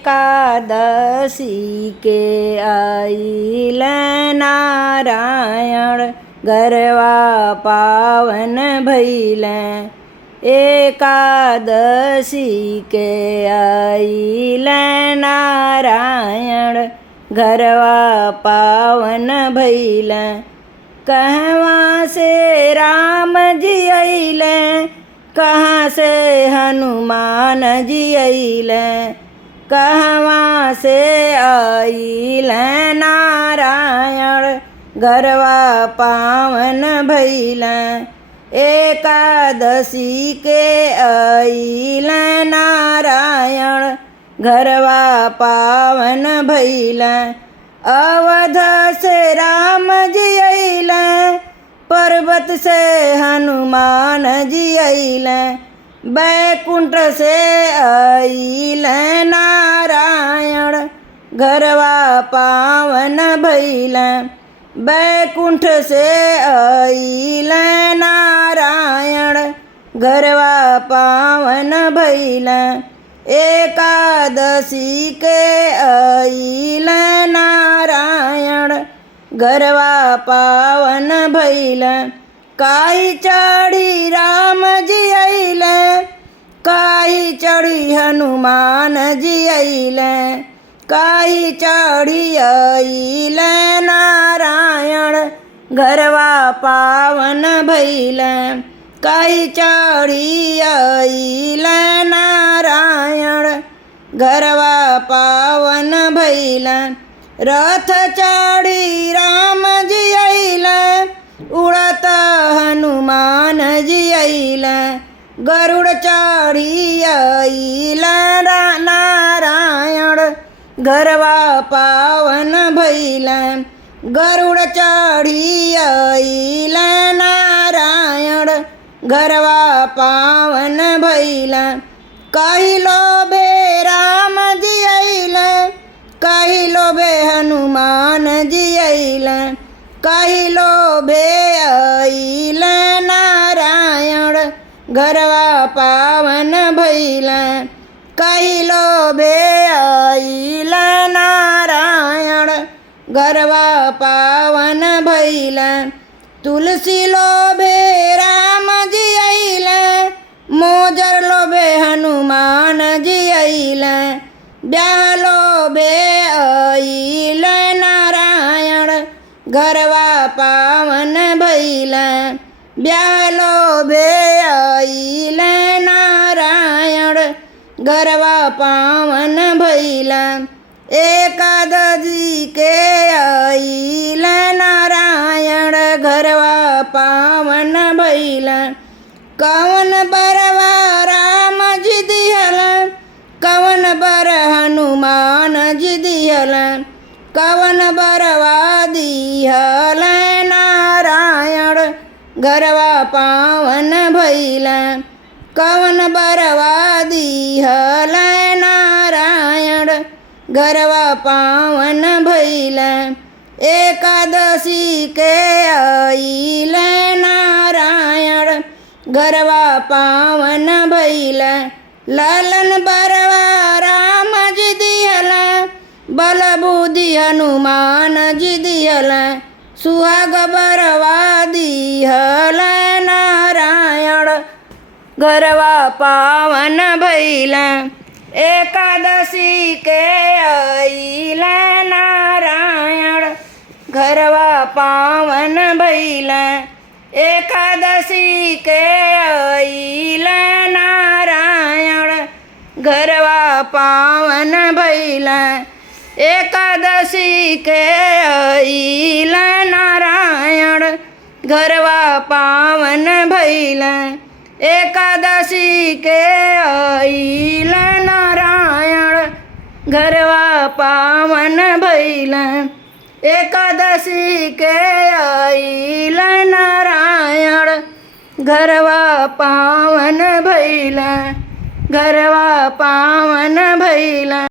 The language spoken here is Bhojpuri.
एकादशी के आइल नारायण गरवा पावन भइल। एकादशी के आइल नारायण गरवा पावन भइल। कहवा से राम जी अइले, कहाँ से हनुमान जी अइले। कहवा से अइले नारायण गरवा पावन भइल। एकादशी के अइले नारायण गरवा पावन भइल। अवध से राम जी अइले, पर्वत से हनुमान जी अइले। बैकुंठ से अइले नारायण गरवा पावन भइल। बैकुंठ से अइले नारायण गरवा पावन भइल। एकादशी के अइले नारायण गरवा पावन भइल। काई चढ़ी राम जी अइले, काई चढ़ी हनुमान जी अइले। काई चढ़ी अइले नारायण गरवा पावन भइल। काई चढ़ी अइले नारायण गरवा पावन भइल। रथ चढ़ी राम जी अइले, उड़त हनुमान जी अइले। गरुड़ चढ़ी अइले नारायण गरवा पावन भइल। गरुड़ चढ़ी अइले नारायण गरवा पावन भइल। कहिलो बे राम जी अइले, कहिलो बे हनुमान जी अइले। कहिलो बे अइले नारायण गरवा पावन भइल। कहिलो बे अइले नारायण गरवा पावन भइल। तुलसी लोभे राम जी अइले, मोजर लोभे हनुमान जी अइले। ब्याह लोभे अइले नारायण गरवा पावन भइल। ब्याह लोभे अइले नारायण गरवा पावन भइल। एकादशी के अइले नारायण गरवा पावन भइल। कवन बरवा राम जी दिहल, कवन बर हनुमान जी दिहल। कवन बरवा दिहल नारायण गरवा पावन भइल। कवन बरवा दिहल नारायण गरवा पावन भइल। एकादशी के अइले नारायण गरवा पावन भइल। लालन बरवा राम जी दिहल, बल बुद्धि हनुमान जी दिहल। सुहाग बरवा दिहल नारायण गरवा पावन भइल। एकादशी के अइले नारायण गरवा पावन भइल। एकादशी के अइले नारायण गरवा पावन भइल। एकादशी के अइले नारायण गरवा पावन भइल। एकादशी के अइले नारायण गरवा पावन भइल। एकादशी के अइले नारायण गरवा पावन भइल। गरवा पावन भइल।